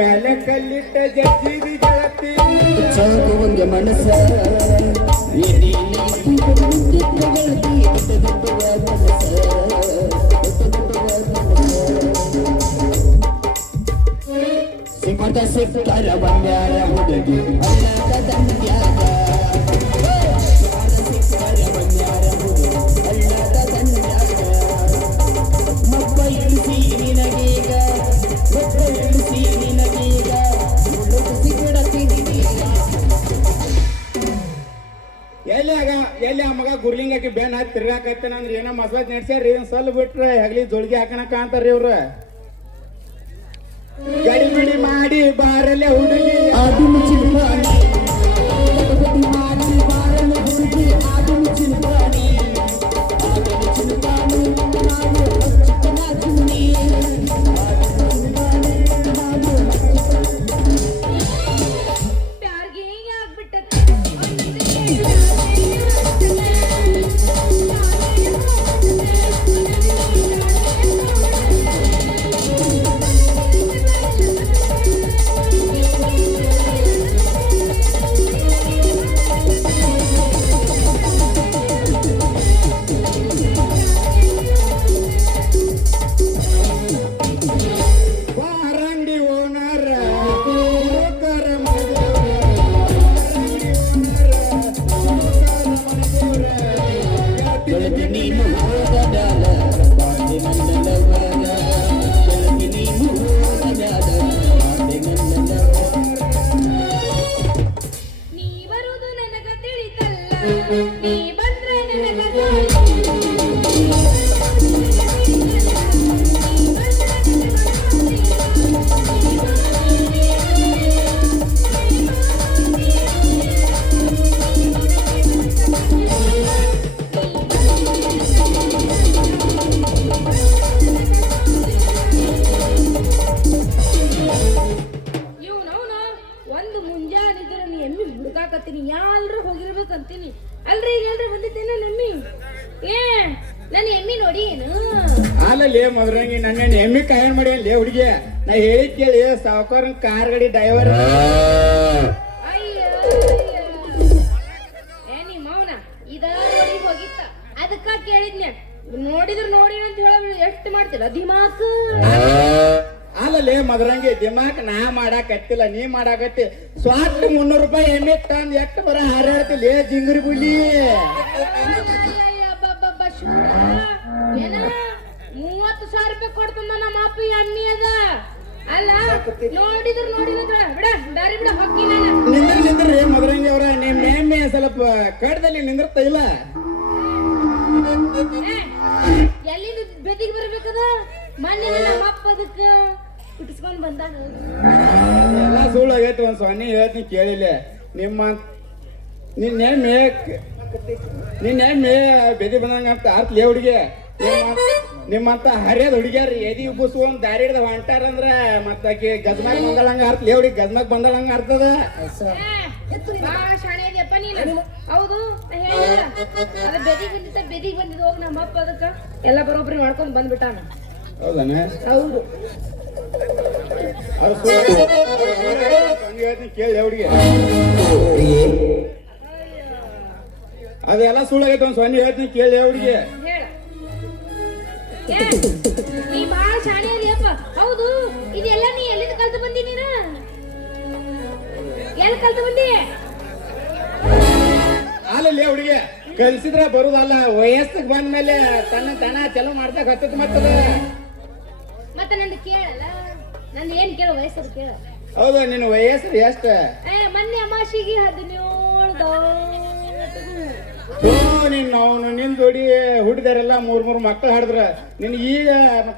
ಮೇಲೆ ಕಲ್ಲಿಟ್ಟ ಜಜ್ಜಿದಿ ಗೆಳತಿ ಚಾಗುವಂಗೆ ಮನಸ್ಸ ಸಿಮಟ ಸಿಕ್ಕರ ಬಂಗಾರ ಹುಡುಗಿ ಅಲ್ಲದ ತಂದ್ಯಾಗ ಸಿಕ್ಕರ ಬಂಗಾರ ಹುಡುಗಿ ಅಲ್ಲದ ತಂದ್ಯಾಗ ಮಬ್ಬ ಇಳಿಸಿ ನಿನಗೀಗ ಮಬ್ಬ ಇಳಿಸಿ ನಿನಗೀಗ ಹುಡುಗಿಸಿ ಬಿಡತೀನಿಗ ಎಲ್ಲಿ ಆ ಮಗ ಗುರ್ಲಿಂಗಕ್ಕೆ ಬೇನ್ ಹಾಕಿ ತಿರ್ಗಾಕತ್ತೇನ ಅಂದ್ರೆ ಏನೋ ಮಸಾಜ್ ನಡ್ಸ್ಯಾರಿ ಸಲ್ ಬಿಟ್ರೆ ಹಗಲಿ ಜೋಳಿಗೆ ಹಾಕಣಕ ಅಂತಾರ್ರಿ ಇವ್ರ ಗಡಿಬಿಡಿ ಮಾಡಿ ಬಾರಲ್ಲೇ ಹುಡುಗಿ ಆದಿನ ಚಿಲ್ಪಾಣಿ ಗಡಿಬಿಡಿ ಮಾಡಿ ಬಾರಲ್ಲ ಹುಡುಗಿ ಆದಿನ ಚಿಲ್ಪಾಣಿ ಆದಿನ ಚಿಲ್ಪಾಣಿ ನಾನು ಚಿಕ್ಕನ ಚುನ್ನಿ ಪ್ಯಾರ್ಗೆ ಆಗ್ಬಿಟ್ಟೆ ಬಾರಂಡಿ ಓನರ್ ಗೆಳತಿ ನೀನು ಹೋಗದಾಲ ಬಾಂಡೆ ನನ್ನಲವರ ಗೆಳತಿ ನೀನು ಹೋಗದಾಲ ಬಾಂಡೆ ನನ್ನಲವರ ನೀ ಬರುವುದು ನನಗ ತಿಳಿತಲ್ಲ ನೀ ಬಂದ್ರೆ ನನಗ ಇವ್ನವ್ನ ಒಂದು ಮುಂಜಾನಿದ್ರೆ ನೀ ಎಮ್ಮಿ ಹುಡುಕಾಕತ್ತೀನಿ ಯಾಲ್ರ ಹೋಗಿರ್ಬೇಕಂತೀನಿ ಅಲ್ರಿ ಈಗ ಎಲ್ರ ಬಂದಿದ್ದೇನೆ ಎಮ್ಮಿ ಏ ನನ್ನ ಎಮ್ಮಿ ನೋಡಿ ಏನು ಅಲ್ಲೇ ಮದ್ರಂಗಿ ನನ್ನ ಎಮ್ಮಿ ಕಾಯನ್ ಮಾಡಿ ಲೇ ಹುಡುಗಿ ನಾ ಹೇಳಿ ಕೇಳಿ ಸಾವುಕಾರ ಕಾರ್ ಗಾಡಿ ಡ್ರೈವರ್ ಅಯ್ಯ ಏ ನಿಮ್ಮ ಮೌನ ಇದ ನೋಡಿ ಹೋಗಿತ್ತ ಅದಕ್ಕ ಕೇಳಿದ್ನೆ ನೋಡಿದ್ರ ನೋಡಿ ಅಂತ ಹೇಳ ಎಷ್ಟು ಮಾಡ್ತೀರ ದಿಮಾಕ್ ಅಲ್ಲೇ ಮದ್ರಂಗಿ ದಿಮಾಕ್ ನಾ ಮಾಡಾಕತ್ತಿಲ್ಲ ನೀ ಮಾಡಾಕತ್ತಿ ಸ್ವಾರ್ಥ 300 ರೂಪಾಯಿ ಎಮ್ಮೆ ತಂದ್ ಎಷ್ಟು ಬರ ಹಾರಾಡ್ತಿಲ್ಲ ಜಿಂಗರಿ ಬುಲಿ ಏನ 30,000 ರೂಪಾಯಿ ಕೊಡ್ತಂದ ನಮ್ಮ ಅಪ್ಪ ಎಮ್ಮಿ ಅದ ಅಲ್ಲ ನೋಡಿದ್ರ ನೋಡಿದ್ರ ಬಿಡ ದಾರಿ ಬಿಡ ಹೊಕ್ಕಿ ನಾನು ನಿಂದ್ರಿ ಮದ್ರಂಗಿ ಅವ್ರ ನಿಮ್ ಎಮ್ಮೆ ಸ್ವಲ್ಪ ಕಡ್ದಲ್ಲಿ ನಿಂದಿರ್ತಾ ಇಲ್ಲ ಎಲ್ಲಿಂದ ಬೆದಿಗೆ ಬರ್ಬೇಕದ ಮೊನ್ನೆ ನಮ್ಮ ಅಪ್ಪ ಅದಕ್ಕ ಇಟ್ಸ್ಕೊಂಡ್ ಬಂದಾನ ಎಲ್ಲ ಸುಳ್ಳು ಆಗೈತಿ ಒಂದ್ ಸೊನ್ನೆ ಹೇಳ್ತೀನಿ ಕೇಳಿಲ್ಲ ನಿನ್ನೆ ಬೆದಿ ಬಂದಂಗ ಅಂತ ಅರ್ಥ ಹುಡುಗಿ ನಿಮ್ಮಂತ ಹರಿಯದ ಹುಡುಗಿಯರ್ ಎದಿ ಉಬ್ಬಿಸ್ಕೊಂಡ್ ದಾರಿ ಹಿಡ್ದ ಹೊಂಟಾರಂದ್ರ ಮತ್ತಾಕಿ ಗಜ್ಮಾಗ್ ಬಂದಳಂಗ ಅರ್ಥ ಹುಡುಗಿ ಗಜ್ಮಾಗ್ ಬಂದಳಂಗ ಅರ್ಥದ ಶಾಣೆ ಇದೆಯಪ್ಪ ನೀನು ಹೌದು ಹೇಳಿಲ್ಲ ಅದ ಬೆದಿಗೆ ಬಂದಿದ್ದು ಹೋಗಿ ನಮ್ಮ ಅಪ್ಪ ಅದಕ್ಕ ಎಲ್ಲ ಬರೋಬ್ಬರಿ ಮಾಡ್ಕೊಂಡ್ ಬಂದ್ಬಿಟ್ಟಾನ ಹೌದಾನ ಹೌದು ಅದು ಹೇಳ್ತೀನಿ ಕೇಳಿ ಹುಡುಗಿ ಅದೆಲ್ಲ ಸುಳ್ಳಾಗೈತೆ ಒಂದ್ ಸೊನ್ನೆ ಹೇಳ್ತೀನಿ ಕೇಳಿ ಹುಡುಗಿ ಹೇಳ ನೀ ಬಾಳ ಶಾಣೆ ಇದೆಯಪ್ಪ ಹೌದು ಇದೆಲ್ಲ ನೀ ಎಲ್ಲಿಂದ ಕಲ್ತು ಬಂದಿ ನೀನು ಎಲ್ಲಿ ಕಲ್ತು ಬಂದಿ ಅಲ್ಲೇ ಹುಡುಗಿ ಕಲ್ಸಿದ್ರ ಬರುದಲ್ಲ ವಯಸ್ಸಿಗೆ ಬಂದ್ಮೇಲೆ ತನ ಚಲೋ ಮಾಡ್ದಾಗ ಹತ್ತದ ಮತ್ತದ ಮತ್ತೆ ನಂದು ಕೇಳಲ್ಲ ನಂದು ಏನ್ ಕೇಳ ವಯಸ್ಸದು ಕೇಳ ಹೌದು ನಿನ್ನ ವಯಸ್ಸು ಎಷ್ಟ ಮೊನ್ನೆ ಅಮಾಶಿಗೆ 17 ನಿನ್ನ ಅವನು ನಿನ್ ಜೋಡಿ ಹುಟ್ಟಿದಾರೆಲ್ಲ 3 ಮಕ್ಕಳು ಹಾಡಿದ್ರ ನಿನ್ ಈಗ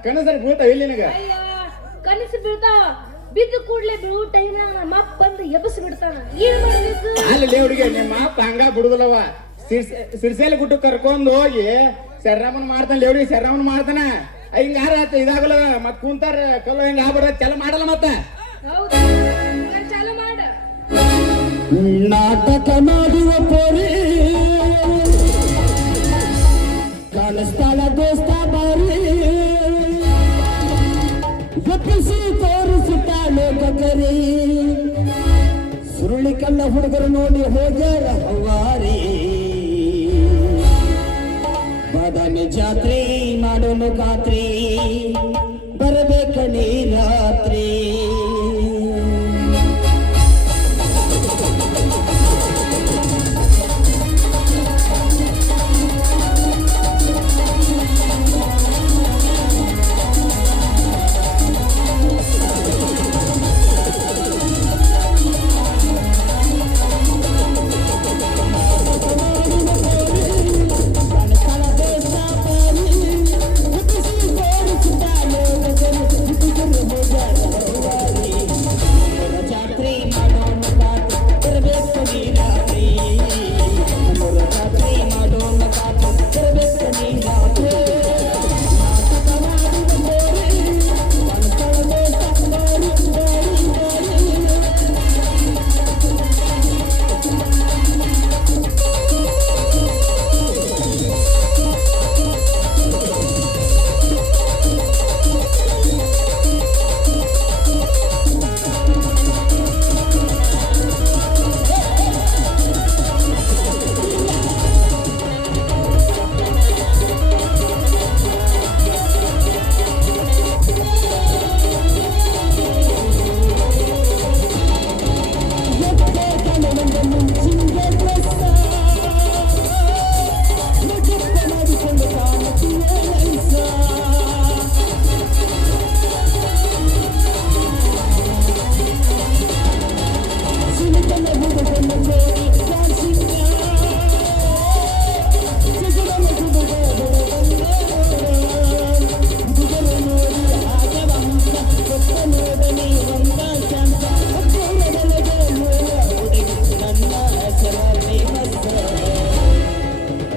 ಕನಸರ ಬೀಳ್ತಾವ ಇಲ್ಲಿ ನಿನಗ ಅಯ್ಯ ಕನಸು ಬೀಳ್ತಾವ ಬಿದ್ದು ಕೂಡ್ಲೆ ಬೀಳೋ ಟೈಮ್ ನಮ್ಮ ಅಪ್ಪ ಬಂದು ಎಬ್ಬಸ್ ಬಿಡ್ತಾನ ಏನ್ ಮಾಡ್ಬೇಕು ಅಲ್ಲಿ ಹುಡುಗಿ ನಿಮ್ಮ ಅಪ್ಪ ಹಂಗ ಬಿಡುದಿಲ್ಲವ ಸಿರ್ಸೇಲಿ ಗುಡ್ಡ ಕರ್ಕೊಂಡ್ ಹೋಗಿ ಶರ್ರಾಮನ್ ಮಾಡ್ತಾನ ಹುಡುಗಿ ಶರ್ರಾಮನ್ ಮಾಡ್ತಾನ ಹಿಂಗಾರ ಇದಾಗಲ್ಲ ಮತ್ ಕುಂತಾರ ಕಲ್ಲು ಹಿಂಗ ಆಗ್ಬಿಡ ಚಲ ಮಾಡಲ್ಲ ಮತ್ತ ಹೌದು ಚಾಲು ಮಾಡ ನಾಟಕ ಮಾಡುವ ಪೋರಿ ಕಾಣಿಸ್ತಾಳ ದೋಸ್ತ ಬಾರಿ ಎಪ್ಪಿಸಿ ತೋರಿಸುತ್ತಾಳೆ ಕಕರಿ ಸುರುಳಿ ಕಲ್ಲ ಹುಡುಗರು ನೋಡಿ ಹೋಗ್ಯಾರ ಹವಾರಿ ಬಾದಾಮಿ ಜಾತ್ರೆ ಮಾಡೋನು ಖಾತ್ರಿ ಬರಬೇಕ ನೀ ರಾತ್ರಿ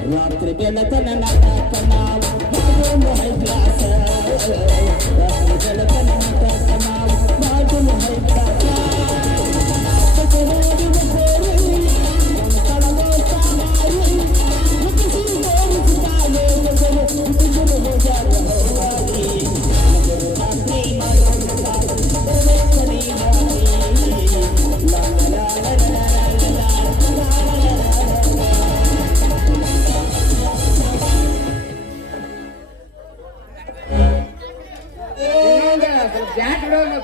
ರಾತ್ರಿ ಬೆಳತನ ನಾಟಕ ನಾವು ಮಾಡೋನು ಹೈ ಕ್ಲಾಸ ರಾತ್ರಿ ಬೆಳತನ ನಾಟಕ ನಾವು ಮಾಡೋನು ಹೈ ಕ್ಲಾಸ ಇನ್ನೊಂದು ಸ್ವಲ್ಪ ಜಾಟ್ ಬಿಡೋದು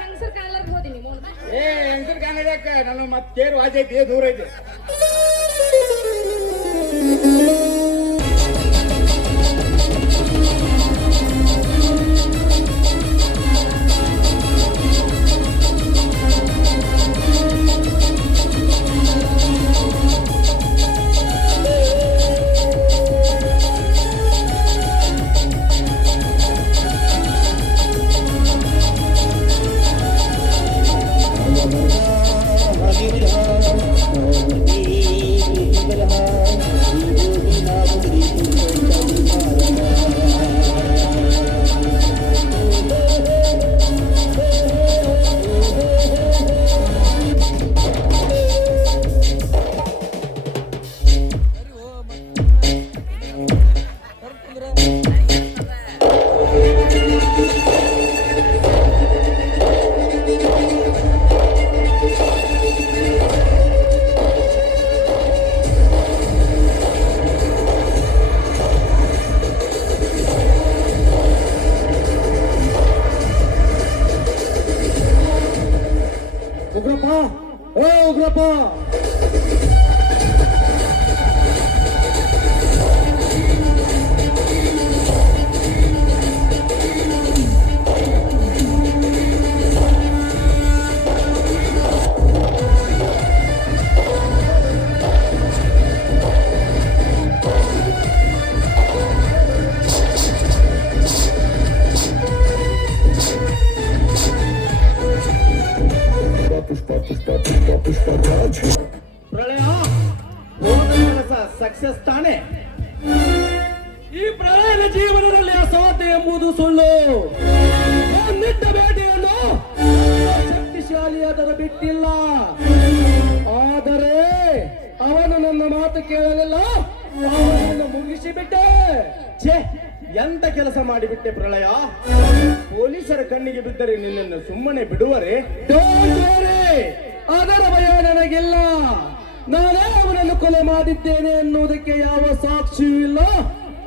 ಹೆಂಗಸರ್ ಕಾಣಲಾರ್ದ ಹೋದಿನಿ ಏ ಹೆಂಗಸರ್ ಕಾಣದಕ್ಕ ನಾನು ಮತ್ತೆ ಕೇರು ವಾಜ್ ಐತಿ ದೂರ ಐತಿ. ಉಗ್ರಪ್ಪ, ಓ ಉಗ್ರಪ್ಪ, ಪ್ರಳಯ ಹೋದ ಕೆಲಸ ಸಕ್ಸಸ್ ತಾನೆ. ಈ ಪ್ರಳಯದ ಜೀವನದಲ್ಲಿ ಅಸಾಧ್ಯ ಎಂಬುದು ಸುಳ್ಳು. ನಿಟ್ಟ ಬೇಟೆಯನ್ನು ಶಕ್ತಿಶಾಲಿಯಾದರೂ ಬಿಟ್ಟಿಲ್ಲ. ಆದರೆ ಅವನು ನನ್ನ ಮಾತು ಕೇಳಲಿಲ್ಲ, ಅವನನ್ನು ಮುಗಿಸಿ ಬಿಟ್ಟೆ. ಛೇ, ಎಂತ ಕೆಲಸ ಮಾಡಿಬಿಟ್ಟೆ ಪ್ರಳಯ. ಪೊಲೀಸರ ಕಣ್ಣಿಗೆ ಬಿದ್ದರೆ ನಿನ್ನನ್ನು ಸುಮ್ಮನೆ ಬಿಡುವರೆ? Don't worry, ಅದರ ಭಯ ನನಗಿಲ್ಲ. ನಾನೇ ಅವನನ್ನು ಕೊಲೆ ಮಾಡಿದ್ದೇನೆ ಎನ್ನುವುದಕ್ಕೆ ಯಾವ ಸಾಕ್ಷಿಯೂ ಇಲ್ಲ.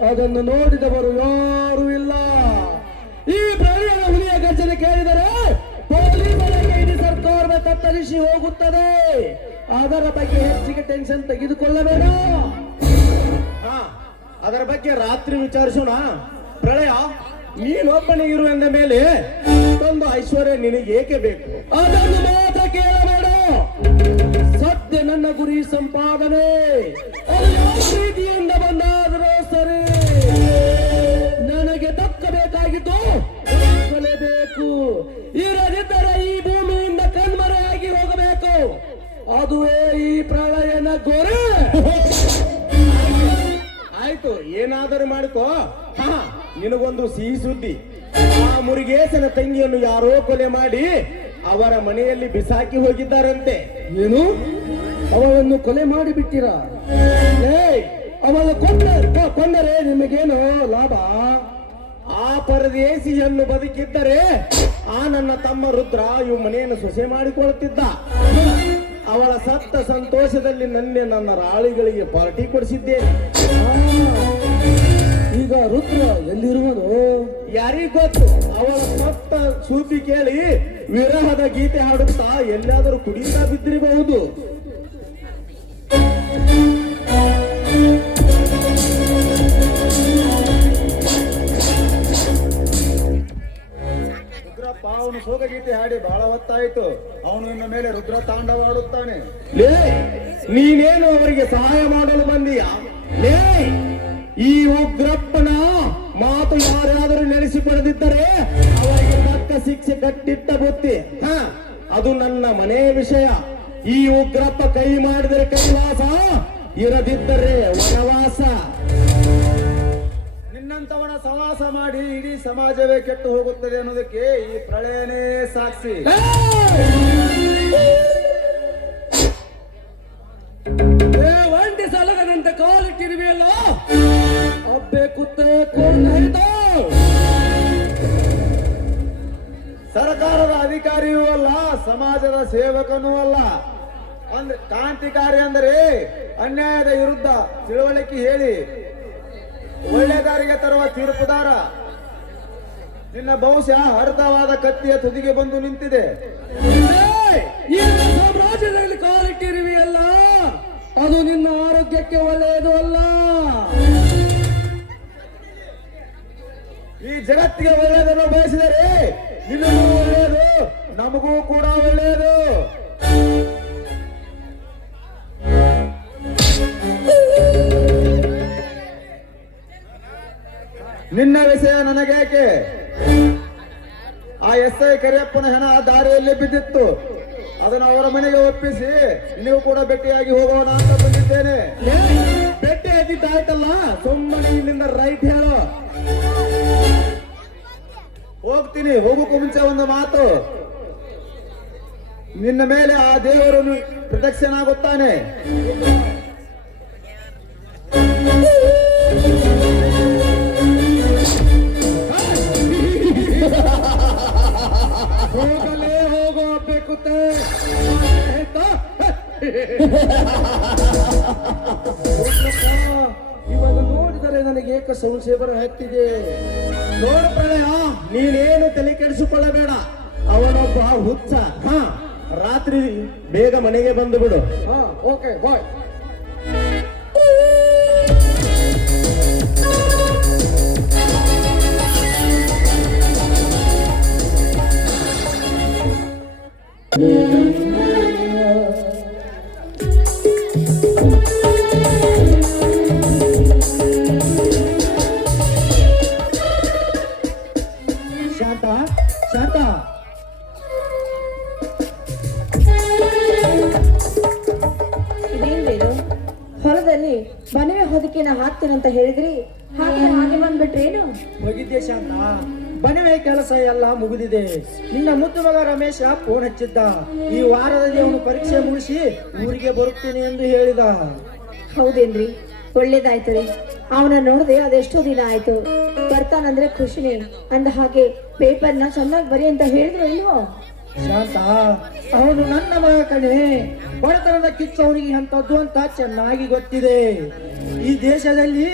ಅದನ್ನು ನೋಡಿದವರು ಯಾರೂ ಇಲ್ಲ. ಈ ಪ್ರಳಯದ ಹುಲಿಯ ಗರ್ಜನೆ ಕೇಳಿದರೆ ಪೊಲೀಸರ ಕೈದಿ ಸರ್ಕಾರದ ಕತ್ತರಿಸಿ ಹೋಗುತ್ತದೆ. ಅದರ ಬಗ್ಗೆ ಹೆಚ್ಚಿಗೆ ಟೆನ್ಷನ್ ತೆಗೆದುಕೊಳ್ಳಬೇಡ. ಹಾ, ಅದರ ಬಗ್ಗೆ ರಾತ್ರಿ ವಿಚಾರಿಸೋಣ. ಪ್ರಳಯ, ನೀನೊಬ್ಬನೇ ಇರು ಎಂದ ಮೇಲೆ ಒಂದು ಐಶ್ವರ್ಯ ನಿನಗೆ ಏಕೆ ಬೇಕು? ಅದನ್ನು ಮಾತ್ರ ಕೇಳಬೇಡ. ಸದ್ಯ ನನ್ನ ಗುರಿ ಸಂಪಾದನೆ. ಅದು ಯಾವ ರೀತಿಯಿಂದ ಬಂದಾದರೂ ಸರಿ, ನನಗೆ ದಕ್ಕಬೇಕಾಗಿತ್ತು, ದಕ್ಕಲೇಬೇಕು. ಇರದಿದ್ದರೆ ಈ ಭೂಮಿಯಿಂದ ಕಣ್ಮರೆಯಾಗಿ ಹೋಗಬೇಕು. ಅದುವೇ ಈ ಪ್ರಳಯನ ಗುರಿ. ಆಯ್ತು, ಏನಾದರೂ ಮಾಡಿಕೋ. ಹಾ, ನಿನಗೊಂದು ಸಿಹಿ ಸುದ್ದಿ. ಆ ಮುರುಗೇಶನ ತಂಗಿಯನ್ನು ಯಾರೋ ಕೊಲೆ ಮಾಡಿ ಅವರ ಮನೆಯಲ್ಲಿ ಬಿಸಾಕಿ ಹೋಗಿದ್ದಾರಂತೆ. ಏನು, ಅವಳನ್ನು ಕೊಲೆ ಮಾಡಿಬಿಟ್ಟಿರಾ? ಅವಳು ಕೊಂದರೆ ನಿಮಗೇನು ಲಾಭ? ಆ ಪರದೇಶಿಯನ್ನು ಬದುಕಿದ್ದರೆ ಆ ನನ್ನ ತಮ್ಮ ರುದ್ರ ಇವು ಮನೆಯನ್ನು ಸೊಸೆ ಮಾಡಿಕೊಳ್ಳುತ್ತಿದ್ದ. ಅವಳ ಸತ್ತ ಸಂತೋಷದಲ್ಲಿ ನನ್ನ ರಾಳಿಗಳಿಗೆ ಪಾರ್ಟಿ ಕೊಡಿಸಿದ್ದೇನೆ. ಈಗ ರುದ್ರ ಎಲ್ಲಿರುವುದು ಯಾರಿಗ್ ಗೊತ್ತು? ಅವಳ ಸತ್ತ ಸುದ್ದಿ ಕೇಳಿ ವಿರಹದ ಗೀತೆ ಹಾಡುತ್ತಾ ಎಲ್ಲಾದರೂ ಕುಡಿಯುತ್ತಾ ಬಿದ್ದಿರಬಹುದು. ರುದ್ರಪ್ಪ ಅವನು ಸೋಗಗೀತೆ ಹಾಡಿ ಬಹಳ ಹೊತ್ತಾಯಿತು. ಅವನು ಇನ್ನ ಮೇಲೆ ರುದ್ರ ತಾಂಡವಾಡುತ್ತಾನೆ. ಲೇ, ನೀನೇನು ಅವರಿಗೆ ಸಹಾಯ ಮಾಡಲು ಬಂದೀಯ? ಲೇ, ಈ ಉಗ್ರಪ್ಪನ ಮಾತು ಯಾರಾದರೂ ನೆನೆಸಿಕೊಳ್ಳದಿದ್ದರೆ ಅವರಿಗೆ ತಕ್ಕ ಶಿಕ್ಷೆ ಕಟ್ಟಿಟ್ಟ ಬುತ್ತಿ. ಅದು ನನ್ನ ಮನೆಯ ವಿಷಯ. ಈ ಉಗ್ರಪ್ಪ ಕೈ ಮಾಡಿದರೆ ಕೈವಾಸ, ಇರದಿದ್ದರೆ ವನವಾಸ. ನಿನ್ನಂತವನ ಸವಾಸ ಮಾಡಿ ಇಡೀ ಸಮಾಜವೇ ಕೆಟ್ಟು ಹೋಗುತ್ತದೆ ಅನ್ನೋದಕ್ಕೆ ಈ ಪ್ರಳಯನೇ ಸಾಕ್ಷಿ. ಒಂಟಿ ಸಲಗದಂತೆ ಕಾಲಿಟ್ಟಿರುವೆಯಲ್ಲ, ಅಬ್ಬೆ ಕುತ್ತೆ ಕೊಂಡಾಯ್ತು. ಸರ್ಕಾರದ ಅಧಿಕಾರಿಯೂ ಅಲ್ಲ, ಸಮಾಜದ ಸೇವಕನೂ ಅಲ್ಲ. ಕ್ರಾಂತಿಕಾರಿ ಅಂದರೆ ಅನ್ಯಾಯದ ವಿರುದ್ಧ ತಿಳುವಳಿಕೆ ಹೇಳಿ ಒಳ್ಳೆ ದಾರಿಗೆ ತರುವ ತೀರ್ಪುದಾರ. ನಿನ್ನ ಬಹುಶಃ ಹರಿತವಾದ ಕತ್ತಿಯ ತುದಿಗೆ ಬಂದು ನಿಂತಿದೆ. ಈ ಸಾಮ್ರಾಜ್ಯದಲ್ಲಿ ಕಾಲಿಟ್ಟಿರುವೆಯಲ್ಲ, ಅದು ನಿನ್ನ ಆರೋಗ್ಯಕ್ಕೆ ಒಳ್ಳೆಯದು ಅಲ್ಲ. ಈ ಜಗತ್ತಿಗೆ ಒಳ್ಳೆಯದನ್ನು ಬಯಸಿದರೆ ನಿನ್ನಗೂ ಒಳ್ಳೆಯದು, ನಮಗೂ ಕೂಡ ಒಳ್ಳೆಯದು. ನಿನ್ನ ವಿಷಯ ನನಗೇಕೆ? ಆ SI ಕರಿಯಪ್ಪನ ಹೆಣ ದಾರಿಯಲ್ಲಿ ಬಿದ್ದಿತ್ತು. ಅದನ್ನು ಅವರ ಮನೆಗೆ ಒಪ್ಪಿಸಿ ನಿನಗೂ ಕೂಡ ಭೇಟಿಯಾಗಿ ಹೋಗೋಣ ಅಂತ ಬಂದಿದ್ದೇನೆ. ಬೆಟ್ಟ ಎದ್ದಿದ್ದಾಯ್ತಲ್ಲ, ಸುಮ್ಮನೆ ಇಲ್ಲಿಂದ ರೈಟ್ ಹೇಳು. ಹೋಗ್ತೀನಿ. ಹೋಗೋಕ್ಕೂ ಮುಂಚೆ ಒಂದು ಮಾತು, ನಿನ್ನ ಮೇಲೆ ಆ ದೇವರು ಪ್ರತ್ಯಕ್ಷನಾಗುತ್ತಾನೆ. ಹೋಗಲೇ ಹೋಗೋ ಬೇಕುತ್ತೆ. ಇವಾಗ ನೋಡಿದರೆ ನನಗೆ ಏಕ ಸಂಶಯ ಬರ ಹತ್ತಿದೆ. ನೋಡು ಪ್ರಳಯ, ನೀನೇನು ತಲೆ ಕೆಡಿಸಿಕೊಳ್ಳಬೇಡ. ಅವನೊಬ್ಬ ಹುಚ್ಚ. ರಾತ್ರಿ ಬೇಗ ಮನೆಗೆ ಬಂದು ಬಿಡು. Okay bye. ಶಾಂತ, ಶಾಂತ, ಇದೇನ್ರೇನು ಹೊಲದಲ್ಲಿ ಮನೆಯ ಹೊದಿಕೆನ ಹಾಕ್ತೇನಂತ ಹೇಳಿದ್ರಿ, ಹಾಗೆ ಬಂದ್ಬಿಟ್ರೇನು? ಹೋಗಿದ್ದೆ ಶಾಂತ, ಬನವೆ ಕೆಲಸ ಎಲ್ಲ ಮುಗಿದಿದೆ. ನಿನ್ನ ಮುದ್ದು ಮಗ ರಮೇಶ ಫೋನ್ ಹಚ್ಚಿದ್ದ. ಈ ವಾರದಲ್ಲಿ ಅವನು ಪರೀಕ್ಷೆ ಮುಗಿಸಿ ಊರಿಗೆ ಬರುತ್ತೇನೆ ಎಂದು ಹೇಳಿದ. ಹೌದೇನ್ರಿ? ಒಳ್ಳೇದಾಯ್ತು ರೀ. ಅವನ ನೋಡದೆ ಅದೆಷ್ಟೋ ದಿನ ಆಯ್ತು. ಬರ್ತಾನಂದ್ರೆ ಖುಷಿನೇ. ಅಂದ ಹಾಗೆ ಪೇಪರ್ನ ಚೆನ್ನಾಗಿ ಬರಿ ಅಂತ ಹೇಳಿದ್ರು ಇಲ್ವೋ? ಶಾಂತ, ಅವನು ನನ್ನ ಮಗ ಕಣೆ. ಬಡತನದ ಕಿಚ್ಚು ಅವನಿಗೆ ಅಂತದ್ದು ಅಂತ ಚೆನ್ನಾಗಿ ಗೊತ್ತಿದೆ. ಈ ದೇಶದಲ್ಲಿ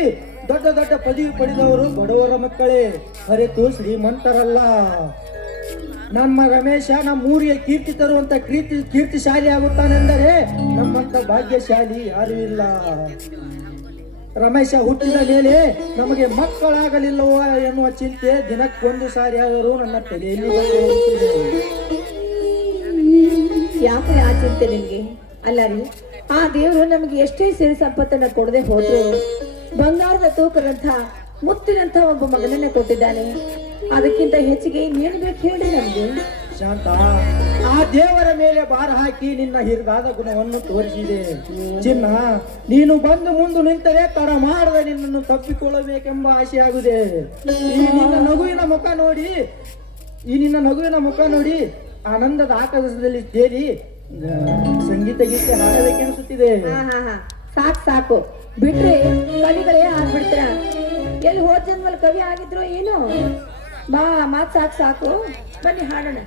ದೊಡ್ಡ ದೊಡ್ಡ ಪದವಿ ಪಡೆದವರು ಬಡವರ ಮಕ್ಕಳೇ, ಹೊರತು ಶ್ರೀಮಂತರಲ್ಲ. ನಮ್ಮ ರಮೇಶ ನಮ್ಮೂರಿಗೆ ಕೀರ್ತಿ ತರುವಂತ ಕೀರ್ತಿಶಾಲಿ ಆಗುತ್ತಾನೆಂದರೆ ನಮ್ಮಂತ ಭಾಗ್ಯಶಾಲಿ ಯಾರೂ ಇಲ್ಲ. ರಮೇಶ ಹುಟ್ಟಿದ ಮೇಲೆ ನಮಗೆ ಮಕ್ಕಳಾಗಲಿಲ್ಲವೋ ಎನ್ನುವ ಚಿಂತೆ ದಿನಕ್ಕೊಂದು ಸಾರಿ ಆದರೂ ನನ್ನ ತಲೆಯಲ್ಲಿ ಬಂದು ಹೋಗುತ್ತಿದೆ. ಯಾಕೆ ಆ ಚಿಂತೆ ನಿಮ್ಗೆ? ಅಲ್ಲ ರೀ, ಆ ದೇವರು ನಮಗೆ ಎಷ್ಟೇ ಸಿರಿ ಸಂಪತ್ತನ್ನ ಕೊಡದೆ ಹೋದ್ರು ಬಂಗಾರದ ತೂಕದಂಥ ಮುತ್ತಿನಂಥ ಒಬ್ಬ ಮಗನನ್ನೇ ಕೊಟ್ಟಿದ್ದಾನೆ. ಅದಕ್ಕಿಂತ ಹೆಚ್ಚಿಗೆ ಇನ್ನೇನು ಬೇಕು ಹೇಳಿ ನಮ್ಗೆ? ಶಾಂತ, ಆ ದೇವರ ಮೇಲೆ ಭಾರ ಹಾಕಿ ನಿನ್ನ ಹಿರಿದಾದ ಗುಣವನ್ನು ತೋರಿಸಿದೆ. ಚಿನ್ನ, ನೀನು ಬಂದು ಮುಂದೆ ನಿಂತರೆ ತಡ ಮಾಡದೆ ನಿನ್ನನ್ನು ತಪ್ಪಿಕೊಳ್ಳಬೇಕೆಂಬ ಆಸೆ ಆಗಿದೆ. ಈ ನಿನ್ನ ನಗುವಿನ ಮುಖ ನೋಡಿ ಆನಂದದ ಆಕಾಶದಲ್ಲಿ ತೇಲಿ ಸಂಗೀತ ಗೀತೆ ಹಾಡಬೇಕೆನಿಸುತ್ತಿದೆ. ಸಾಕು ಬಿಟ್ರೆ ಕವಿಗಳೇ ಆಗ್ಬಿಡ್ತೀರ. ಎಲ್ಲಿ ಹೋದ ಜನ್ಮಲ್ಲಿ ಕವಿ ಆಗಿದ್ರು ಏನು? ಮಾತ್ ಸಾಕು ಬನ್ನಿ ಹಾಡೋಣ.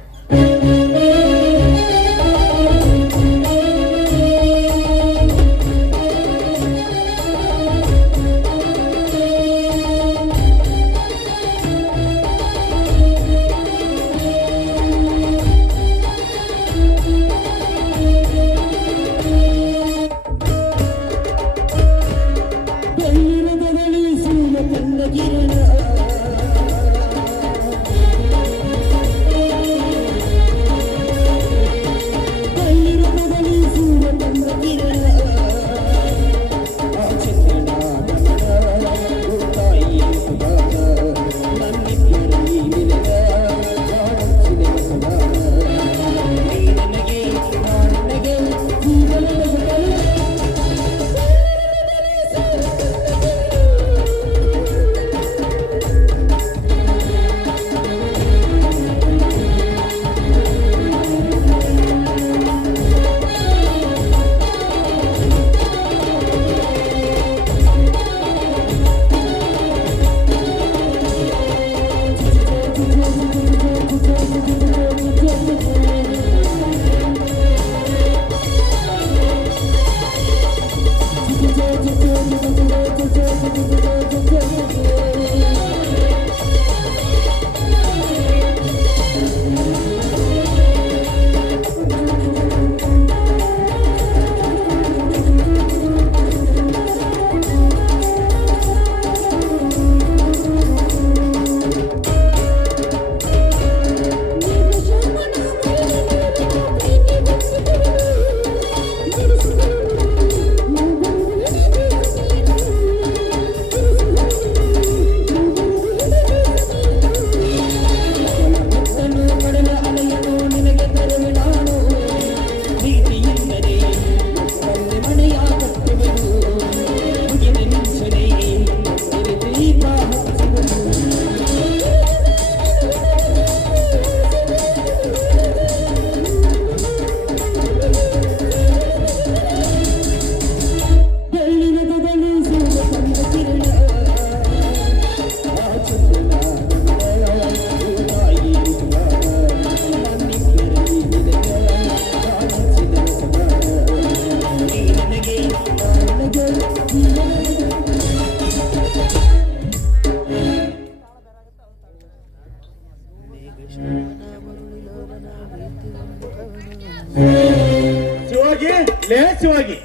ಶಿವಾಗಿ, ಲೇ ಶಿವಾಗಿ,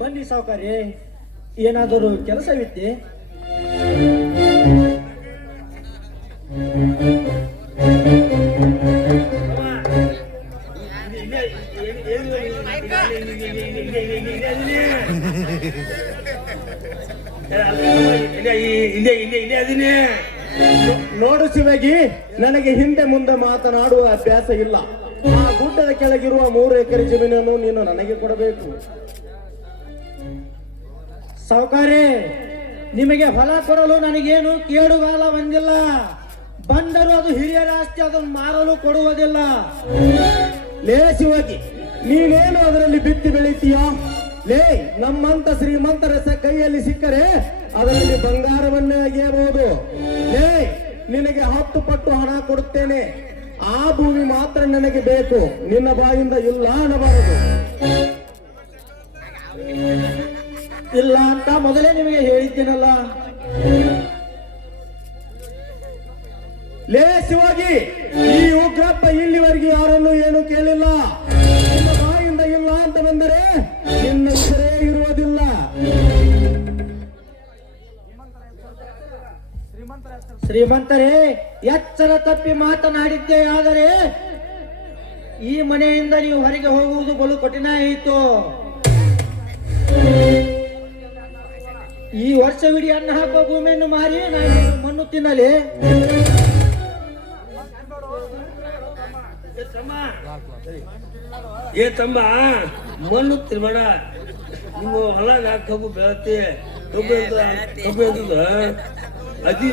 ಬನ್ನಿ ಸಾವುಕಾರಿ, ಏನಾದರೂ ಕೆಲಸವಿತ್ತೆ? ನೋಡು ಶಿವಾಗಿ, ನನಗೆ ಹಿಂದೆ ಮುಂದೆ ಮಾತನಾಡುವ ಅಭ್ಯಾಸ ಇಲ್ಲ. ಆ ಗುಡ್ಡದ ಕೆಳಗಿರುವ 3 ಎಕರೆ ಜಮೀನನ್ನು ನೀನು ನನಗೆ ಕೊಡಬೇಕು. ಸಾವುಕಾರಿ, ನಿಮಗೆ ಹೊಲ ಕೊಡಲು ನನಗೇನು ಕೇಡುಗಾಲ ಬಂದಿಲ್ಲ. ಬಂದರೂ ಅದು ಹಿರಿಯರ ಆಸ್ತಿ, ಅದನ್ನು ಮಾರಲು ಕೊಡುವುದಿಲ್ಲ. ಲೇ ಶಿವಾಗಿ, ನೀನೇನು ಅದರಲ್ಲಿ ಬಿತ್ತಿ ಬೆಳಿತೀಯ? ಲೇ, ನಮ್ಮಂತ ಶ್ರೀಮಂತರ ಕೈಯಲ್ಲಿ ಸಿಕ್ಕರೆ ಅದರಲ್ಲಿ ಬಂಗಾರವನ್ನೇ ಅಗೆಯಬಹುದು. ಲೇ, ನಿನಗೆ 10 ಪಟ್ಟು ಹಣ ಕೊಡುತ್ತೇನೆ. ಆ ಭೂಮಿ ಮಾತ್ರ ನನಗೆ ಬೇಕು. ನಿನ್ನ ಬಾಯಿಂದ ಇಲ್ಲ ಅನ್ನಬಾರದು. ಇಲ್ಲ ಅಂತ ಮೊದಲೇ ನಿಮಗೆ ಹೇಳಿದ್ದೀನಲ್ಲ. ಲೇ ಶಿವಾಗಿ, ಈ ಉಗ್ರಪ್ಪ ಇಲ್ಲಿವರೆಗೆ ಯಾರನ್ನು ಏನು ಕೇಳಿಲ್ಲ. ನಿನ್ನ ಬಾಯಿಂದ ಇಲ್ಲ ಅಂತ ಬಂದರೆ ನಿನ್ನ ಹೆಸರೇ ಇರುವುದಿಲ್ಲ. ಶ್ರೀಮಂತರೇ, ಎಚ್ಚರ ತಪ್ಪಿ ಮಾತನಾಡಿದ್ದೇ ಆದರೆ ಈ ಮನೆಯಿಂದ ನೀವು ಹೊರಗೆ ಹೋಗುವುದು ಬಲು ಕಠಿಣ ಆಯಿತು. ಈ ವರ್ಷವಿಡೀ ಅನ್ನ ಹಾಕುವ ಭೂಮಿಯನ್ನು ಮಾರಿ ನಾನು ಮಣ್ಣು ತಿನ್ನಲಿ. ಏ ತಮ್ಮ, ಮಣ್ಣು ತಿನ್ಬೇಡ. ನೀವು ಹೊಲಗ ಕಬ್ಬು ಬೆಳತಿ, ಕಬ್ಬು ಎಂತದ ಅದಿ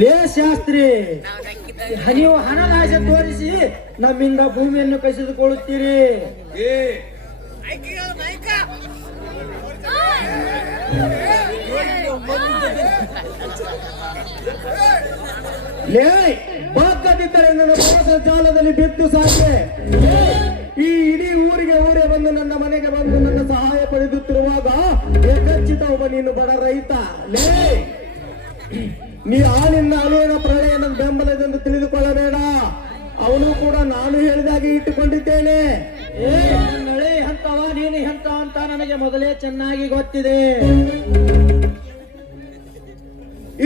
ಲೇ ಶಾಸ್ತ್ರಿ, ನೀವು ಹಣದ ಆಸೆ ತೋರಿಸಿ ನಮ್ಮಿಂದ ಭೂಮಿಯನ್ನು ಕಸಿದುಕೊಳ್ಳುತ್ತೀರಿ. ಏ ಲೇ, ಬಾಕದಿದ್ದರೆ ನನ್ನ ಮೋಸ ಜಾಲದಲ್ಲಿ ಬಿದ್ದು ಸಾಕೆ. ಈ ಇಡೀ ಊರೇ ಬಂದು ನನ್ನ ಮನೆಗೆ ಬಂದು ನನ್ನ ಸಹಾಯ ಪಡೆದುತ್ತಿರುವಾಗ ಖಚಿತ ಒಬ್ಬ ನೀನು ಬಡ ರೈತ. ಲೇ, ನೀ ನಿನ್ನ ಅಳಿಯನ ಪ್ರಳಯನ ಬೆಂಬಲದೆಂದು ತಿಳಿದುಕೊಳ್ಳಬೇಡ. ಅವನು ಕೂಡ ನಾನು ಹೇಳಿದಾಗೆ ಇಟ್ಟುಕೊಂಡಿದ್ದೇನೆ. ನನ್ನ ಹಳೆ ಹಂತವ, ನೀನು ಹಂತ ಅಂತ ನನಗೆ ಮೊದಲೇ ಚೆನ್ನಾಗಿ ಗೊತ್ತಿದೆ.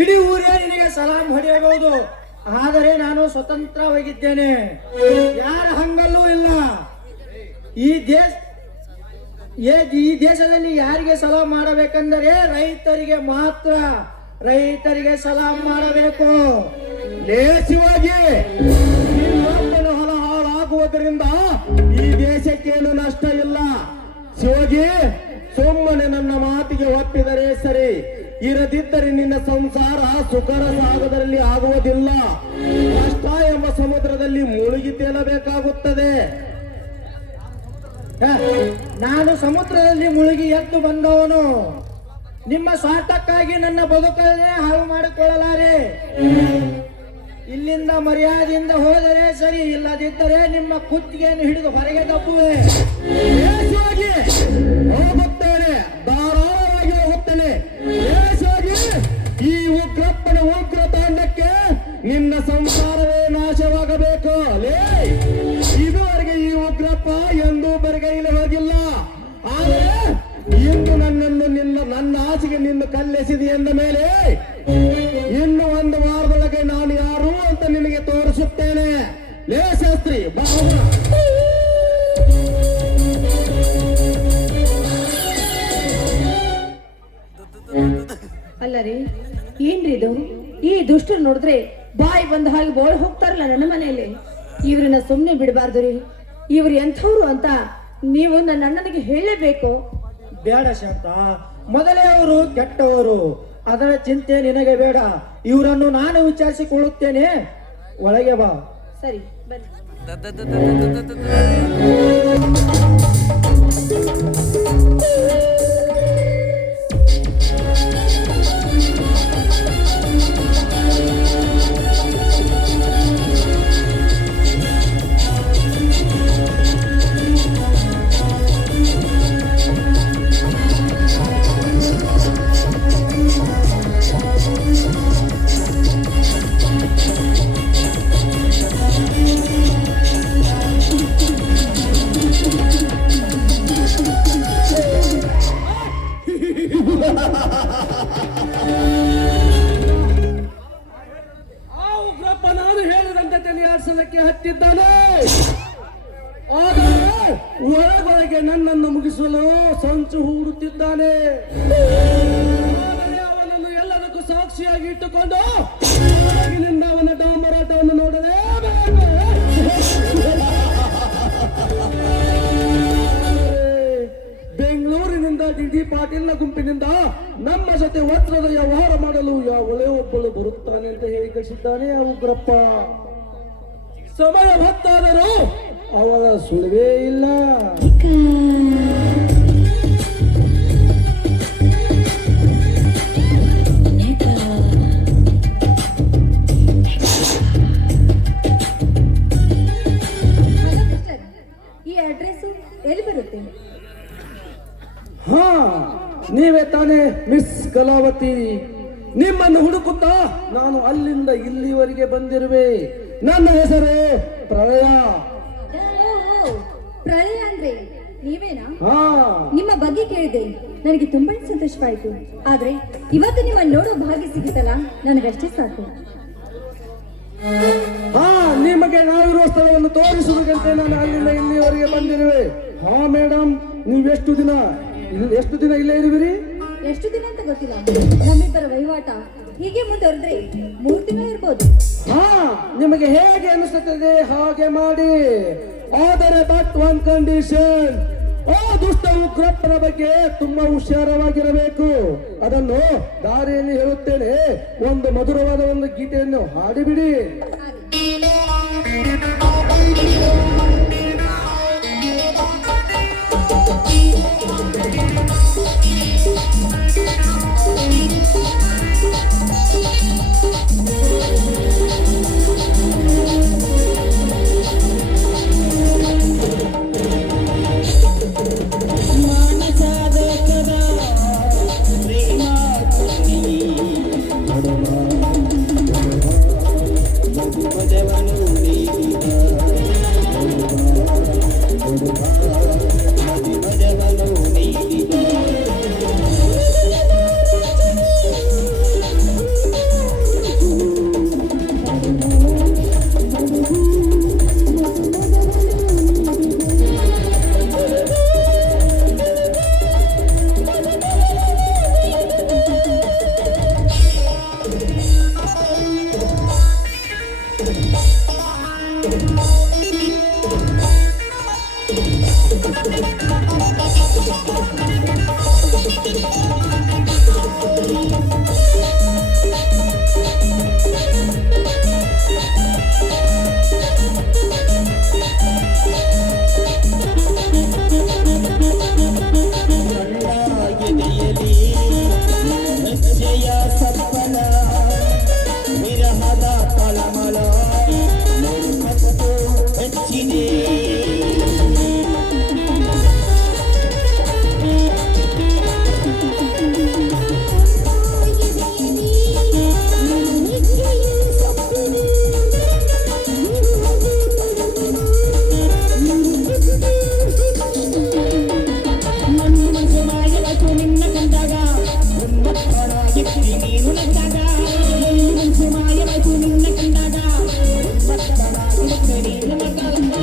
ಇಡೀ ಊರೇ ನಿನಗೆ ಸಲಾಂ ಹೊಡೆಯಬಹುದು, ಆದರೆ ನಾನು ಸ್ವತಂತ್ರವಾಗಿದ್ದೇನೆ. ಯಾರ ಹಂಗಲ್ಲೂ ಇಲ್ಲ. ಈ ದೇಶದಲ್ಲಿ ಯಾರಿಗೆ ಸಲಾಂ ಮಾಡಬೇಕೆಂದರೆ ರೈತರಿಗೆ ಮಾತ್ರ. ರೈತರಿಗೆ ಸಲಾಂ ಮಾಡಬೇಕು. ಲೇ ಶಿವಾಜಿ, ನಿನ್ನೊಬ್ಬನ ಹೊಲ ಹಾಳಾಗುವುದರಿಂದ ಈ ದೇಶಕ್ಕೇನು ನಷ್ಟ ಇಲ್ಲ. ಶಿವಾಜಿ, ಸುಮ್ಮನೆ ನನ್ನ ಮಾತಿಗೆ ಒಪ್ಪಿದರೆ ಸರಿ. ಇರದಿದ್ದರೆ ನಿನ್ನ ಸಂಸಾರ ಸುಖರ ಸಾಗರದಲ್ಲಿ ಆಗುವುದಿಲ್ಲ. ಕಷ್ಟ ಎಂಬ ಸಮುದ್ರದಲ್ಲಿ ಮುಳುಗಿ ತೇಲಬೇಕಾಗುತ್ತದೆ. ನಾನು ಸಮುದ್ರದಲ್ಲಿ ಮುಳುಗಿ ಎದ್ದು ಬಂದವನು. ನಿಮ್ಮ ಸ್ವಾರ್ಥಕ್ಕಾಗಿ ನನ್ನ ಬದುಕನ್ನೇ ಹಾಳು ಮಾಡಿಕೊಳ್ಳಲಾರೆ. ಇಲ್ಲಿಂದ ಮರ್ಯಾದೆಯಿಂದ ಹೋದರೆ ಸರಿ, ಇಲ್ಲದಿದ್ದರೆ ನಿಮ್ಮ ಕುತ್ತಿಗೆಯನ್ನು ಹಿಡಿದು ಹೊರಗೆ ತಪ್ಪುವೆ. ಹೋಗುತ್ತೇನೆ, ಧಾರಾಳವಾಗಿ ಹೋಗುತ್ತೇನೆ. ಈ ಉಗ್ರಪ್ಪನ ಉಗ್ರ ತಾಂಡಕ್ಕೆ ನಿನ್ನ ಸಂಸಾರವೇ ನಾಶವಾಗಬೇಕು. ಲೇ, ಇದುವರೆಗೆ ಈ ಉಗ್ರಪ್ಪ ಎಂದೂ ಬರಿಗೈಲಿ ಹೋಗಿಲ್ಲ. ಆದರೆ ಇಂದು ನನ್ನ ಆಸೆಗೆ ನಿನ್ನ ಕಲ್ಲೆಸಿದೆ ಎಂದ ಮೇಲೆ ಇನ್ನು 1 ವಾರದೊಳಗೆ ನಾನು ಯಾರು ಅಂತ ನಿನಗೆ ತೋರಿಸುತ್ತೇನೆ. ಲೇ ಶಾಸ್ತ್ರಿ, ಬಾ. ಅಲ್ಲ ರೀ, ಏನ್ರಿ ಇದು? ಈ ದುಷ್ಟರು ನೋಡಿದ್ರೆ ಬಾಯಿ ಬಂದ ಹಾಗೆ ಬೋಳ್ ಹೋಗ್ತಾರಲ್ಲ ನನ್ನ ಮನೆಯಲ್ಲಿ. ಇವ್ರನ್ನ ಸುಮ್ನೆ ಬಿಡಬಾರ್ದು ರೀ. ಇವ್ರು ಎಂಥವ್ರು ಅಂತ ನೀವು ನನ್ನ ಅಣ್ಣನಿಗೆ ಹೇಳಲೇಬೇಕು. ಬೇಡ ಶಾಂತ, ಮೊದಲೇ ಅವರು ಕೆಟ್ಟವರು. ಅದರ ಚಿಂತೆ ನಿನಗೆ ಬೇಡ. ಇವರನ್ನು ನಾನು ವಿಚಾರಿಸಿಕೊಳ್ಳುತ್ತೇನೆ. ಒಳಗೆ ಬಾ. ಸರಿ, ಬನ್ನಿ. ಹತ್ತಿದ್ದಾನೆ. ಆದರೆ ಒಳಗೊಳಗೆ ನನ್ನನ್ನು ಮುಗಿಸಲು ಸಂಚು ಹೂಡುತ್ತಿದ್ದಾನೆ. ಆದರೆ ಅವನನ್ನು ಎಲ್ಲದಕ್ಕೂ ಸಾಕ್ಷಿಯಾಗಿ ಇಟ್ಟುಕೊಂಡು ಹೊರಗಿನಿಂದ ಅವನ ಡಾಂಬರಾಟವನ್ನು ನೋಡಲೇಬೇಕು. ಬೆಂಗಳೂರಿನಿಂದ ಡಿ ಪಾಟೀಲ್ನ ಗುಂಪಿನಿಂದ ನಮ್ಮ ಜೊತೆ ವಜ್ರದ ವ್ಯವಹಾರ ಮಾಡಲು ಯಾವಳೇ ಒಬ್ಬಳು ಬರುತ್ತಾನೆ ಅಂತ ಹೇಳಿ ಕಳಿಸಿದ್ದಾನೆ ಆ ಉಗ್ರಪ್ಪ. ಸಮಯ ಹೊತ್ತಾದರೂ ಅವಳ ಸುಳಿವೇ ಇಲ್ಲ. ಹಲೋ ಮಿಸ್ಟರ್, ಈ ಅಡ್ರೆಸ್ ಎಲ್ಲಿ ಬರುತ್ತೆ? ಹಾ, ನೀವೇ ತಾನೇ ಮಿಸ್ ಕಲಾವತಿ. ನಿಮ್ಮನ್ನು ಹುಡುಕುತ್ತಾ ನಾನು ಅಲ್ಲಿಂದ ಇಲ್ಲಿವರೆಗೆ ಬಂದಿರುವೆ. ನನ್ನ ಹೆಸರು ಪ್ರಳಯ. ಪ್ರಳಯ ಅಂದ್ರೆ ನೀವೇನಾ? ಹಾ, ನಿಮ್ಮ ಬಗ್ಗೆ ಕೇಳಿದೆ, ನನಗೆ ತುಂಬಾ ಸಂತೋಷವಾಯಿತು. ಆದ್ರೆ ಇವತ್ತು ನಿಮ್ಮ ನೋಡೋ ಭಾಗ್ಯ ಸಿಗುತ್ತಲ್ಲ, ನನಗಷ್ಟೇ ಸಾಕು. ಹಾ, ನಿಮಗೆ ನಾವಿರುವ ಸ್ಥಳವನ್ನು ತೋರಿಸುವುದಕ್ಕಂತೆ ನಾನು ಅಲ್ಲಿಂದ ಇಲ್ಲಿವರೆಗೆ ಬಂದಿರುವೆ. ಹಾ ಮೇಡಮ್, ನೀವು ಎಷ್ಟು ದಿನ ಇಲ್ಲೇ ಇರುವಿರಿ? ಎಷ್ಟು ದಿನ ಅಂತ ಗೊತ್ತಿಲ್ಲ. ನಮ್ಮಿಬ್ಬರ ವಹಿವಾಟ ಹೀಗೆ ಮುಂದುವರೆದ್ರೆ 3 ದಿನ ಇರ್ಬೋದು. ಹಾ, ನಿಮಗೆ ಹೇಗೆ ಅನಿಸುತ್ತದೆ ಹಾಗೆ ಮಾಡಿ. ಆದರೆ ಬಟ್ ಒನ್ ಕಂಡೀಷನ್, ಆ ದುಷ್ಟ ಉಗ್ರಪ್ಪನ ಬಗ್ಗೆ ತುಂಬಾ ಹುಷಾರವಾಗಿರಬೇಕು. ಅದನ್ನು ದಾರಿಯಲ್ಲಿ ಹೇಳುತ್ತೇನೆ. ಒಂದು ಮಧುರವಾದ ಒಂದು ಗೀತೆಯನ್ನು ಹಾಡಿಬಿಡಿ.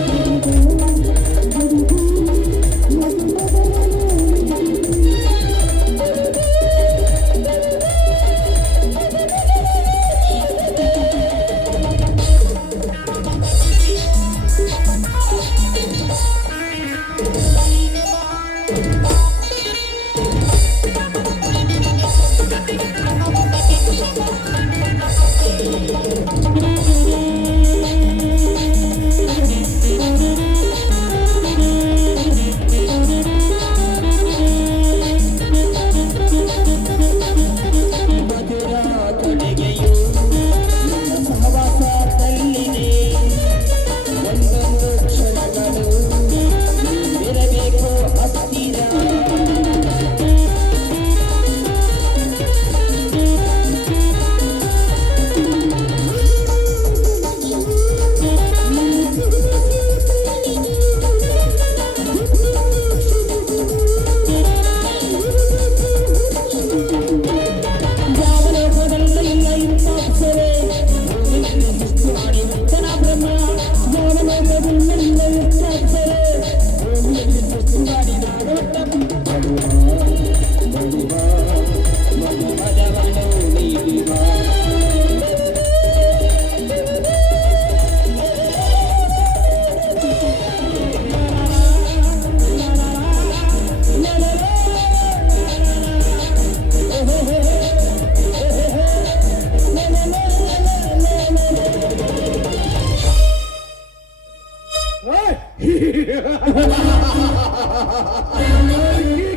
Thank you.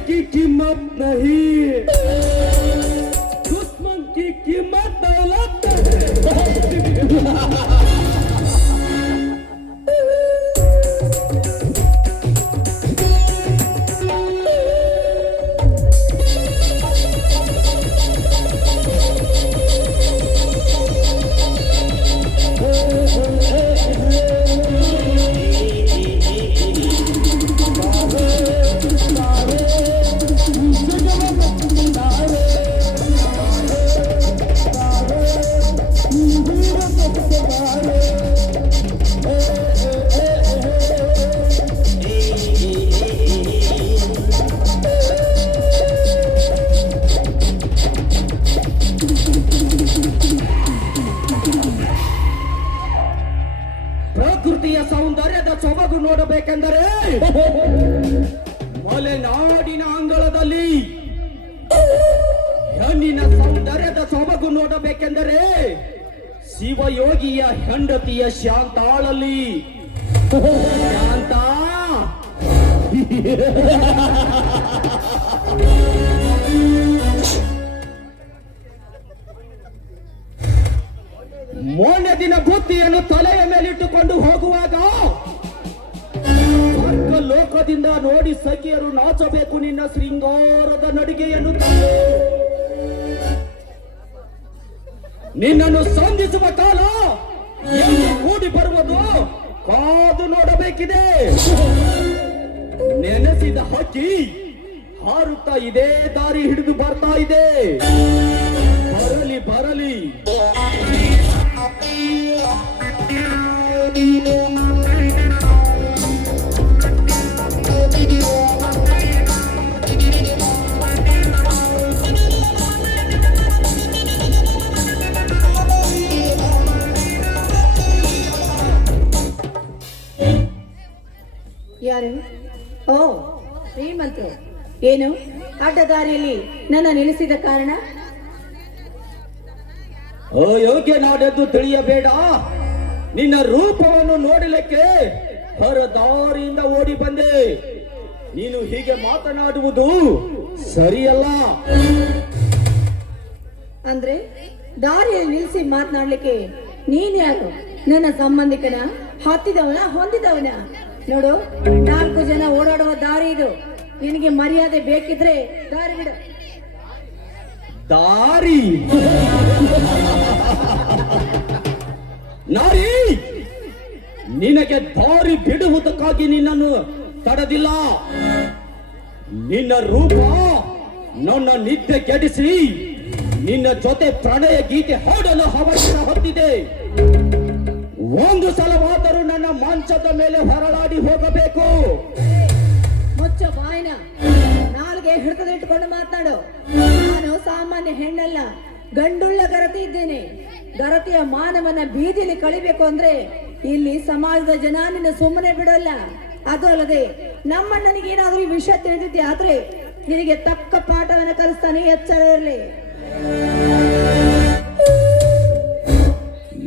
की कीमत नहीं, दुश्मन की कीमत दौलत ಪ್ರಕೃತಿಯ ಸೌಂದರ್ಯದ ಸೊಬಗು ನೋಡಬೇಕೆಂದರೆ ಮಲೆನಾಡಿನ ಅಂಗಳದಲ್ಲಿ, ಹೆಣ್ಣಿನ ಸೌಂದರ್ಯದ ಸೊಬಗು ನೋಡಬೇಕೆಂದರೆ ಶಿವಯೋಗಿಯ ಹೆಂಡತಿಯ ಶಾಂತಾಳಲ್ಲಿ. ಶಾಂತ ಮೊನ್ನೆ ದಿನ ಬುದ್ಧಿಯನ್ನು ತಲೆಯ ಮೇಲಿಟ್ಟುಕೊಂಡು ಹೋಗುವಾಗ ಸ್ವರ್ಗ ಲೋಕದಿಂದ ನೋಡಿ ಸಖಿಯರು ನಾಚಬೇಕು ನಿನ್ನ ಶೃಂಗಾರದ ನಡಿಗೆಯನ್ನು ಕಂಡು. ನಿನ್ನನ್ನು ಸಂಧಿಸುವ ಕಾಲ ಎಂದು ಕೂಡಿ ಬರುವುದು ಕಾದು ನೋಡಬೇಕಿದೆ. ನೆನೆಸಿದ ಹಕ್ಕಿ ಹಾರುತ್ತಾ ಇದೇ ದಾರಿ ಹಿಡಿದು ಬರ್ತಾ ಇದೆ. ಬರಲಿ ಬರಲಿ. ಯಾರು? ಓ, ಶ್ರೀಮಂತರು. ಏನು ಅಡ್ಡ ದಾರಿಯಲ್ಲಿ ನನ್ನ ನಿಲ್ಲಿಸಿದ ಕಾರಣ? ಅಯೋಗ್ಯ ನಾಡೆದ್ದು ತಿಳಿಯಬೇಡ. ನಿನ್ನ ರೂಪವನ್ನು ನೋಡಲಿಕ್ಕೆ ಹೊರದಾರಿಯಿಂದ ಓಡಿ ಬಂದೆ. ನೀನು ಹೀಗೆ ಮಾತನಾಡುವುದು ಸರಿಯಲ್ಲ. ಅಂದ್ರೆ ದಾರಿಯಲ್ಲಿ ನಿಲ್ಲಿಸಿ ಮಾತನಾಡ್ಲಿಕ್ಕೆ ನೀನ್ ಯಾರು? ನನ್ನ ಸಂಬಂಧಿಕನ, ಹತ್ತಿದವನ, ಹೊಂದಿದವನ? ನೋಡು, 4 ಜನ ಓಡಾಡುವ ದಾರಿ ಇದು. ನಿನಗೆ ಮರ್ಯಾದೆ ಬೇಕಿದ್ರೆ ದಾರಿ ಬಿಡು. ದಾರಿ? ನಾರಿ, ನಿನಗೆ ದಾರಿ ಬಿಡುವುದಕ್ಕಾಗಿ ನಿನ್ನನ್ನು ತಡೆದಿಲ್ಲ. ನಿನ್ನ ರೂಪ ನನ್ನ ನಿದ್ದೆ ಕೆಡಿಸಿ ನಿನ್ನ ಜೊತೆ ಪ್ರಣಯ ಗೀತೆ ಹಾಡಲು ಹವಳ ಹೊತ್ತಿದೆ. ಒಂದು ಸಲವಾದರೂ ನನ್ನ ಮಂಚದ ಮೇಲೆ ಹೊರಳಾಡಿ ಹೋಗಬೇಕು. ಮುಚ್ಚ ಬಾಯಿನ, ನಾಲ್ಗೆ ಹಿಡಿದಿಟ್ಟುಕೊಂಡು ಮಾತನಾಡು. ನಾನು ಸಾಮಾನ್ಯ ಹೆಣ್ಣಲ್ಲ, ಗಂಡುಳ್ಳ ಗರತಿ ಇದ್ದೇನೆ. ಗರತಿಯ ಮಾನವನ ಬೀದಿಲಿ ಕಳಿಬೇಕು ಅಂದ್ರೆ ಇಲ್ಲಿ ಸಮಾಜದ ಜನ ನಿನ್ನ ಸುಮ್ಮನೆ ಬಿಡಲ್ಲ. ಅದು ಅಲ್ಲದೆ ನಮ್ಮಣ್ಣನಿಗೆ ಏನಾದ್ರೂ ಈ ವಿಷಯ ತಿಳಿದಿದ್ದೆ ಆದ್ರೆ ನಿನಗೆ ತಕ್ಕ ಪಾಠವನ್ನು ಕಲಿಸ್ತಾನೆ, ಎಚ್ಚರ ಇರಲಿ.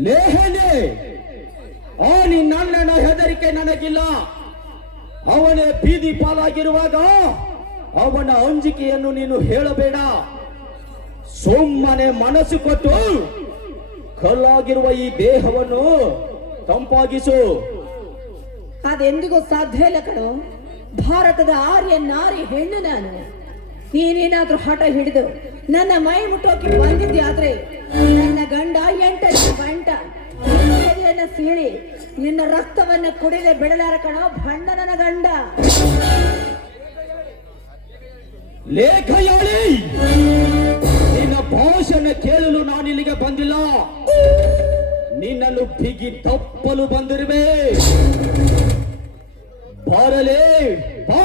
ಲೇಹನೆ, ಆ ನಿನ್ನಣ್ಣನ ಹೆದರಿಕೆ ನನಗಿಲ್ಲ. ಅವನೇ ಬೀದಿ ಪಾಲಾಗಿರುವಾಗ ಅವನ ಅಂಜಿಕೆಯನ್ನು ನೀನು ಹೇಳಬೇಡ. ಸುಮ್ಮನೆ ಮನಸ್ಸು ಕೊಟ್ಟು ಕಲ್ಲಾಗಿರುವ ಈ ದೇಹವನ್ನು ತಂಪಾಗಿಸು. ಅದೆಂದಿಗೂ ಸಾಧ್ಯ ಇಲ್ಲ ಕಣೋ. ಭಾರತದ ಆರ್ಯ ನಾರಿ ಹೆಣ್ಣು ನಾನು. ನೀನೇನಾದ್ರೂ ಹಠ ಹಿಡಿದು ನನ್ನ ಮೈ ಮುಟ್ಟೋಕೆ ಬಂದಿದ್ಯಾದ್ರೆ ನನ್ನ ಗಂಡ 8 ಬಂಟ ಎದೆಯನ್ನ ಸೀಳಿ ನಿನ್ನ ರಕ್ತವನ್ನ ಕುಡಿದೆ ಬಿಡಲಾರ ಕಣೋ ಭಂಡ ನನ್ನ ಗಂಡ. ಲೇಖಯಾಳಿ, ನಿನ್ನ ಭಾಷಣ ಕೇಳಲು ನಾನಿಲ್ಲಿಗೆ ಬಂದಿಲ್ಲ. ನಿನ್ನನ್ನು ಬಿಗಿ ತಪ್ಪಲು ಬಂದಿರುವೆ. ಬಾರಲೇ ಬಾ.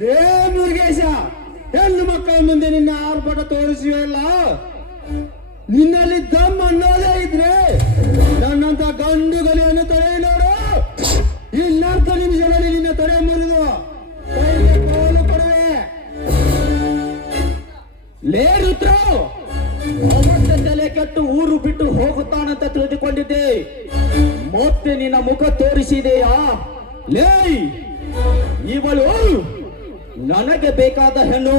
ಲೇ ಮುರುಗೇಶ, ಹೆಣ್ಣು ಮಕ್ಕಳ ಮುಂದೆ ನಿನ್ನ ಆರ್ಭಟ ತೋರಿಸಿವೆಲ್ಲ. ನಿನ್ನಲ್ಲಿ ದಮ್ ಅನ್ನೋದೇ ಇದ್ರೆ ನನ್ನಂತ ಗಂಡು ಗಲಿಯನ್ನು ತೊಡೆ ನೋಡು. ಇನ್ನರ್ಧ ನಿಮಿಷದಲ್ಲಿ ನಿನ್ನ ತೊಡೆ ಮುರಿದು ಲೇ ರುದ್ರ, ಅವತ್ತ ತಲೆ ಕೆಟ್ಟು ಊರು ಬಿಟ್ಟು ಹೋಗುತ್ತಾನಂತ ತಿಳಿದುಕೊಂಡಿದ್ದೆ, ಮತ್ತೆ ನಿನ್ನ ಮುಖ ತೋರಿಸಿದೆಯಾ? ಲೇ, ಇವಳು ನನಗೆ ಬೇಕಾದ ಹೆಣ್ಣು.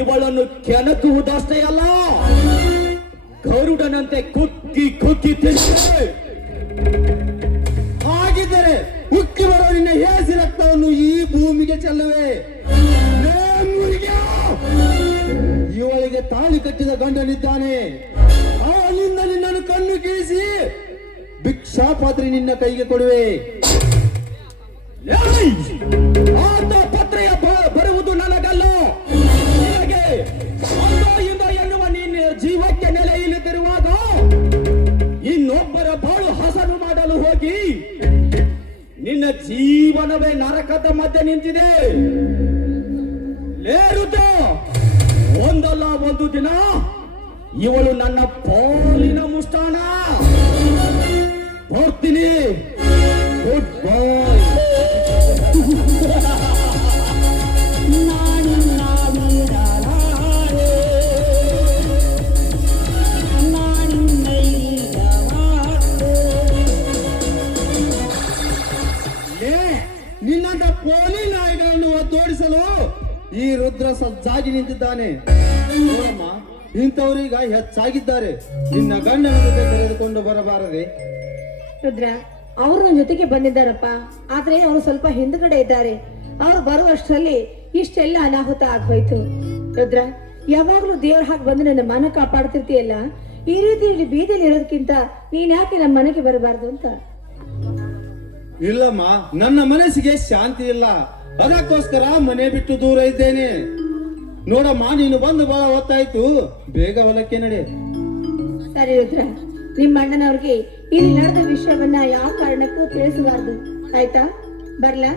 ಇವಳನ್ನು ಕೆಣಕುವುದಷ್ಟೇ ಅಲ್ಲ, ಗರುಡನಂತೆ ಕುಕ್ಕಿ ಕುಕ್ಕಿ ತಿಂದೆ. ಹಾಗಿದ್ದರೆ ಉಕ್ಕಿ ಬರೋ ನಿನ್ನ ಹೇಸಿ ರಕ್ತವನ್ನು ಈ ಭೂಮಿಗೆ ಚೆಲ್ಲುವೆ. ಲೇ ಮುರುಗ್ಯಾ, ಇವಳಿಗೆ ತಾಳಿ ಕಟ್ಟಿದ ಗಂಡನಿದ್ದಾನೆ. ಅವನಿಂದ ನಿನ್ನನ್ನು ಕಣ್ಣು ಕೀಳಿಸಿ ಭಿಕ್ಷಾಪಾತ್ರೆ ನಿನ್ನ ಕೈಗೆ ಕೊಡುವೆ. ಏಯ್! ಆತ ಪತ್ರೆಯ ಬರುವುದು ನನಗಲ್ಲ, ನಿನಗೆ. ಅಂದೋ ಇಂದೋ ಎನ್ನುವ ನಿನ್ನ ಜೀವಕ್ಕೆ ನೆಲೆ ಇಲ್ಲದಿರುವಾಗ ಇನ್ನೊಬ್ಬರ ಬಾಳು ಹಸನು ಮಾಡಲು ಹೋಗಿ ನಿನ್ನ ಜೀವನವೇ ನರಕದ ಮಧ್ಯೆ ನಿಂತಿದೆ. ಲೇ ರುದ್ರ, ಒಂದಲ್ಲ ಒಂದು ದಿನ ಇವಳು ನನ್ನ ಪಾಲಿನ ಮುಷ್ಟಾನ. ಬರ್ತೀನಿ. ಗುಡ್ ಬಾಯ್. ನಿನ್ನಂತ ಪೋಲಿ ನಾಯಿಗಳನ್ನು ಒದ್ದೋಡಿಸಲು ಈ ರುದ್ರ ಸಜ್ಜಾಗಿ ನಿಂತಿದ್ದಾನೆ. ನೋಡಮ್ಮ, ಇಂಥವರೀಗ ಹೆಚ್ಚಾಗಿದ್ದಾರೆ. ನಿನ್ನ ಗಂಡನ ಜೊತೆ ಕರೆದುಕೊಂಡು ಬರಬಾರದೆ? ರುದ್ರ, ಅವರು ನನ್ನ ಜೊತೆಗೆ ಬಂದಿದ್ದಾರಪ್ಪ. ಆದ್ರೆ ಅವರು ಸ್ವಲ್ಪ ಹಿಂದ್ಗಡೆ ಇದ್ದಾರೆ. ಅವ್ರು ಬರುವಷ್ಟರಲ್ಲಿ ಇಷ್ಟೆಲ್ಲ ಅನಾಹುತ ಆಗೋಯ್ತು. ರುದ್ರ, ಯಾವಾಗ್ಲೂ ದೇವ್ರ ಹಾಗೆ ಬಂದು ನನ್ನ ಮನ ಕಾಪಾಡ್ತಿರ್ತೀಯಲ್ಲ, ಈ ರೀತಿ ಇಲ್ಲಿ ಬೀದಿಯಲ್ಲಿ ಇರೋದಕ್ಕಿಂತ ನೀನ್ ಯಾಕೆ ನಮ್ಮ ಮನೆಗೆ ಬರಬಾರ್ದು ಅಂತ. ಇಲ್ಲಮ್ಮ, ನನ್ನ ಮನಸ್ಸಿಗೆ ಶಾಂತಿ ಇಲ್ಲ. ಅದಕ್ಕೋಸ್ಕರ ಮನೆ ಬಿಟ್ಟು ದೂರ ಇದ್ದೇನೆ. ನೋಡಮ್ಮ, ನೀನು ಬಂದು ಬಹಳ ಹೊತ್ತಾಯ್ತು, ಬೇಗ ಹೊಲಕ್ಕೆ ನಡೆ. ಸರಿ ರುದ್ರ, ನಿಮ್ಮ ಅಣ್ಣನವ್ರಿಗೆ ಇಲ್ಲಿ ನಡೆದ ವಿಷಯವನ್ನ ಯಾವ ಕಾರಣಕ್ಕೂ ತಿಳಿಸಬಾರ್ದು, ಆಯ್ತಾ? ಬರ್ಲಾ?